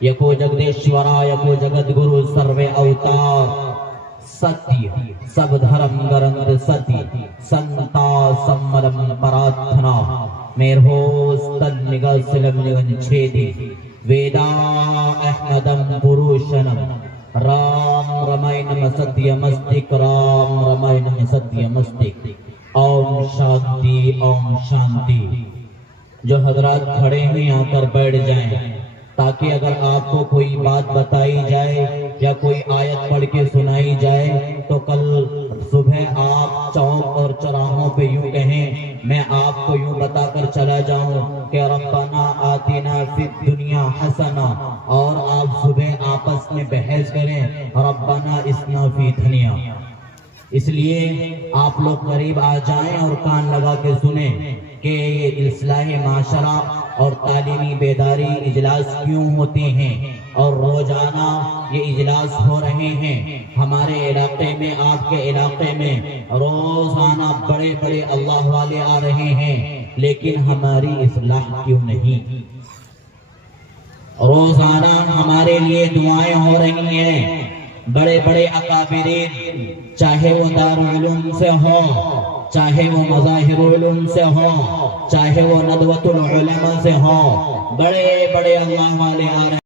यको जगदीश्वरा यको जगत गुरु सर्वे अवतार सत्य सब धर्म ग्रंथ सत्य संता सम्मरम प्रार्थना मेर होस तन निगल सिलम निगन छेदी वेदा अहमदम पुरुषनम राम रमाय नम सत्यमस्तिक राम रमाय नम सत्यमस्तिक। ओम शांति। जो हजरात खड़े हैं आकर बैठ जाएं, ताकि अगर आपको कोई बात बताई जाए या कोई आयत पढ़ के सुनाई जाए तो कल सुबह आप चौक और चौराहों पे यूं कहें, मैं आपको यूं बताकर चला जाऊं कि रब्बना आतिना फिद दुनिया हसना, और आप सुबह आपस में बहस करें रब्बना इस्ना फी दुनिया। इसलिए आप लोग करीब आ जाएं और कान लगा के सुने कि ये इस्लाह माशरा और तालीमी बेदारी इजलास क्यों होते हैं और रोजाना ये इजलास हो रहे हैं। हमारे इलाके में, आपके इलाके में रोजाना बड़े बड़े अल्लाह वाले आ रहे हैं, लेकिन हमारी इस्लाह क्यों नहीं? रोजाना हमारे लिए दुआएं हो रही हैं, बड़े बड़े अकाबिरीन, चाहे वो दारुल उलूम से हो, चाहे वो मज़ाहिरुल उलूम से हो, चाहे वो नदवतुल उलमा से हो, बड़े बड़े अल्लाह वाले आ रहे हैं।